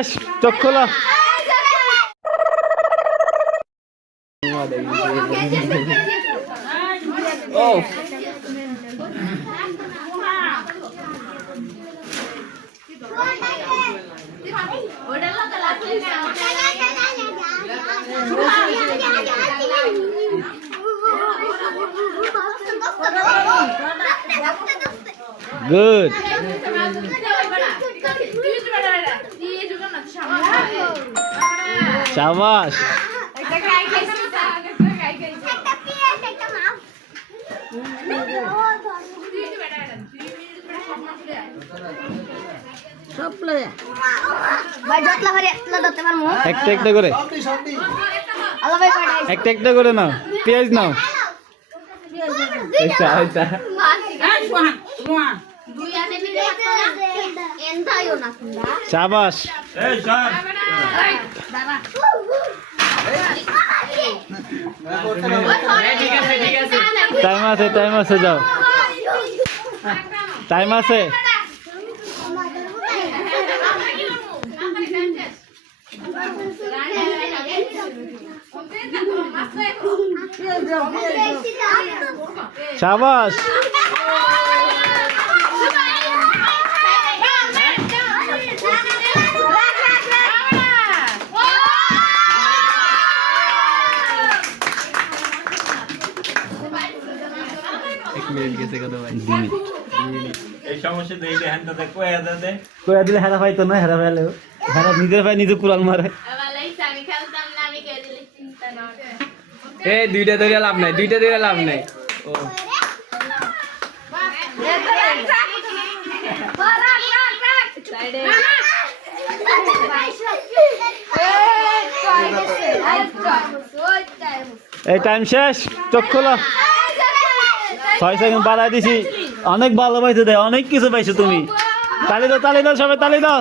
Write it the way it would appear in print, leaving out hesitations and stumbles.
শেষ, চোখ খোলো। গুড। শাবাশ। একটা একটা করে, একটা একটা করে নাও, পেঁয়াজ নাও। শাবাশ। টাইম আছে, টাইম আছে, যাও, টাইম আছে। শাবাশ। কয়া দিলে হেরা পাইতো না, হেরা পাইলেও হেরা নিজের পাই নিজে কুড়াল মারে। দুইটা ধরে লাভ নাই, দুইটা ধরে লাভ নাই। ও এই টাইম শেষ, চোখ খোলো। 6 সেকেন্ড বাড়াই দিছি। অনেক ভালো পাইছো, অনেক কিছু পাইছো তুমি। তালি দাও, তালি দাও, সবাই তালি দাও।